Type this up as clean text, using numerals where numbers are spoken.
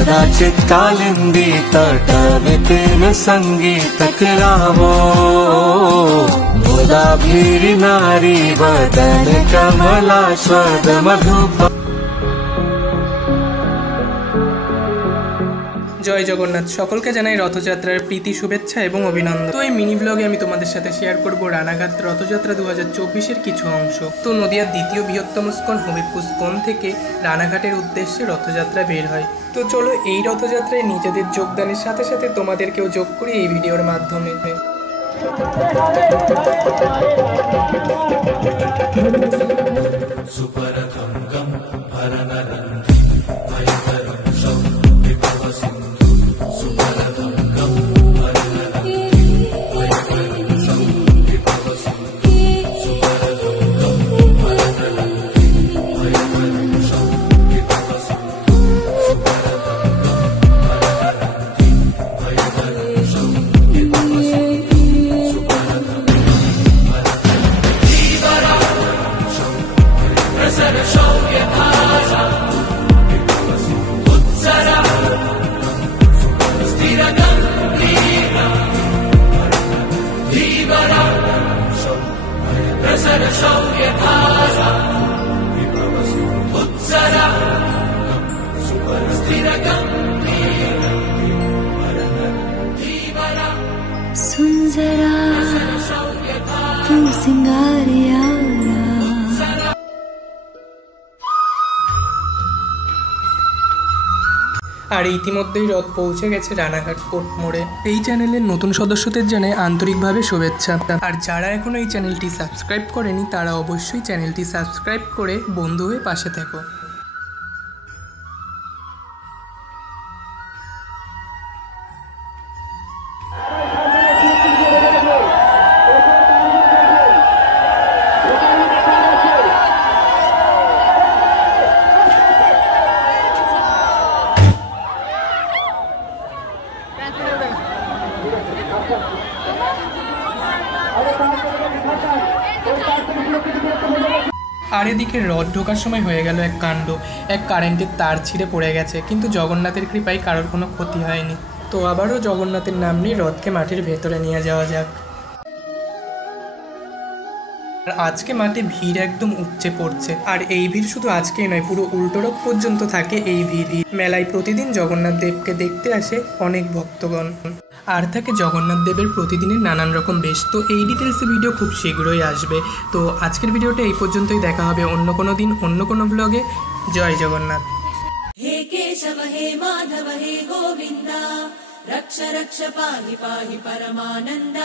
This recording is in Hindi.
कदाचित् कालिन्दी तटवितेन सङ्गीतकरावो गोदाभीरि नारी वदन कमलास्वद मधुप। जय जगन्नाथ सकलके जानाई रथयात्रार प्रीति शुभेच्छा एवं अभिनंदन। तो मिनी ब्लगे आमी तोमादेर साथे शेयर करब रानाघाट रथयात्रा 2024 किछु अंश। तो नदियार द्वितीय बृहत्तम स्कन हबिबपुर स्कन थेके रानाघाटेर उद्देश्ये रथयात्रा बेर हय। तो चलो এই रथयात्राয় নিজেদের যোগদানের সাথে সাথে তোমাদেরকেও যোগ করি এই ভিডিওর মাধ্যমে। सुन जरा तू सिंगारिया আর ইতিমধ্যেই রথ পৌঁছে গেছে রানাঘাট কোর্ট মোড়ে। এই চ্যানেলের নতুন সদস্যদের জানাই আন্তরিকভাবে শুভেচ্ছা। আর যারা এখনো এই চ্যানেলটি সাবস্ক্রাইব করেনি তারা অবশ্যই চ্যানেলটি সাবস্ক্রাইব করে বন্ধু হয়ে পাশে থেকো। আর এদিকে রথ ঢোকার সময় হয়ে গেল এক কাণ্ড। এক কারেন্টের তার ছিঁড়ে পড়ে গেছে, কিন্তু জগন্নাথের কৃপায় কারোর কোনো ক্ষতি হয়নি। তো আবারও জগন্নাথের নাম নিয়ে রথকে মাটির ভেতরে নিয়ে যাওয়া যাক। আর আজকে মাঠে ভিড় একদম উপচে পড়ছে। আর এই ভিড় শুধু আজকেই নয়, পুরো উল্টোরথ পর্যন্ত থাকে এই ভিড়। মেলায় প্রতিদিন জগন্নাথ দেবকে দেখতে আসে অনেক ভক্তগণ। আর থাকে জগন্নাথ দেবের প্রতিদিনের নানান রকম বেশ। তো এই ডিটেলসে ভিডিও খুব শীঘ্রই আসবে। তো আজকের ভিডিওটা এই পর্যন্তই, দেখা হবে অন্য কোনো দিন অন্য কোনো ব্লগে। জয় জগন্নাথ। हे केशव हे माधव हे गोविन्द रक्ष रक्ष पाहि पाहि परमानन्द।